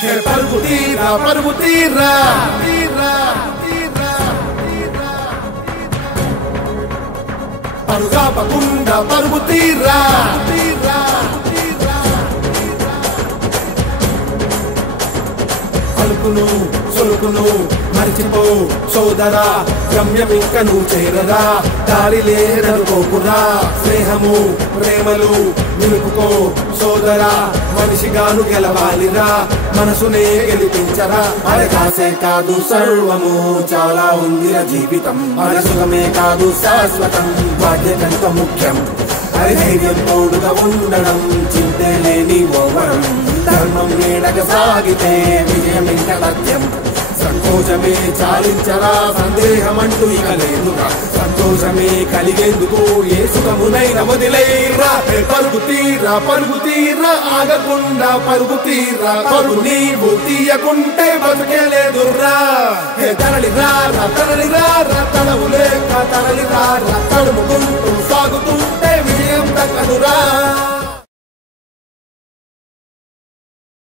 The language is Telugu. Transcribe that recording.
హే పరుగు తీరా పరుగు తీరా పరుగాపకుండా పరుగు తీరా పలుకును సొలుకును మరిచిపో సోదరా గమ్యమింక నువ్వు చేరరా దారి లేదనుకోకురా స్నేహము ప్రేమలు నిలుపుకో సోదరా మనిషిగాను గెలవాలిరా మనసునే గెలిపించరా అరకాసే కాదు సర్వము చాలా ఉందిర జీవితం మనసుగమే కాదు శాశ్వతం బాధ్యతంత ముఖ్యం ధైర్యం తోడుగా ఉండడం చింతే లేని ఓవరం ధర్మం నీడక సాగితే విజయం ఇంక లక్ష్యం సంతోషమే చాలించరా సందేహమంటూ ఇక లేదురా సంతోషమే కలిగేందుకు ఏ సుఖమునైన వదిలేరా పరుగు తీరా ఆగకుండా పరుగు తీరా పరుగు నీవు తీయకుంటే బతుకేలేదురా తరలిరా తడవు లేక తరలిరా తడుముకుంటూ